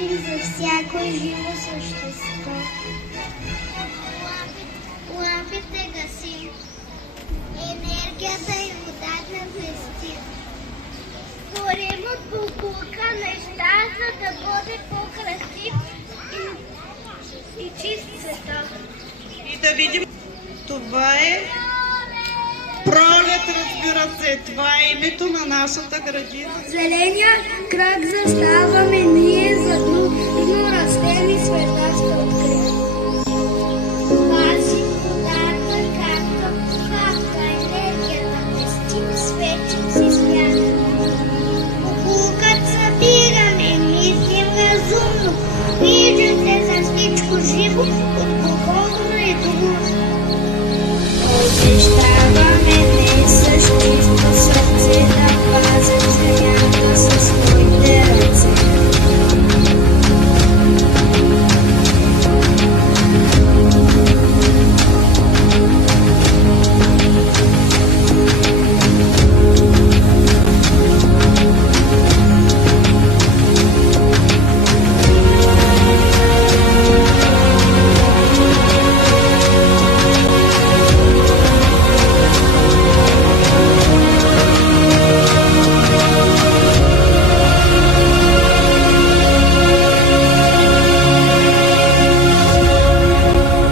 грижи за всяко живо същество. Лампите гаси, енергията и водата блести. Творим от буклука неща, за да бъде по-красив и чист света. И да видим. Това е Пролет, разбира се. Това е името на нашата градина. Зеления кръг заставаме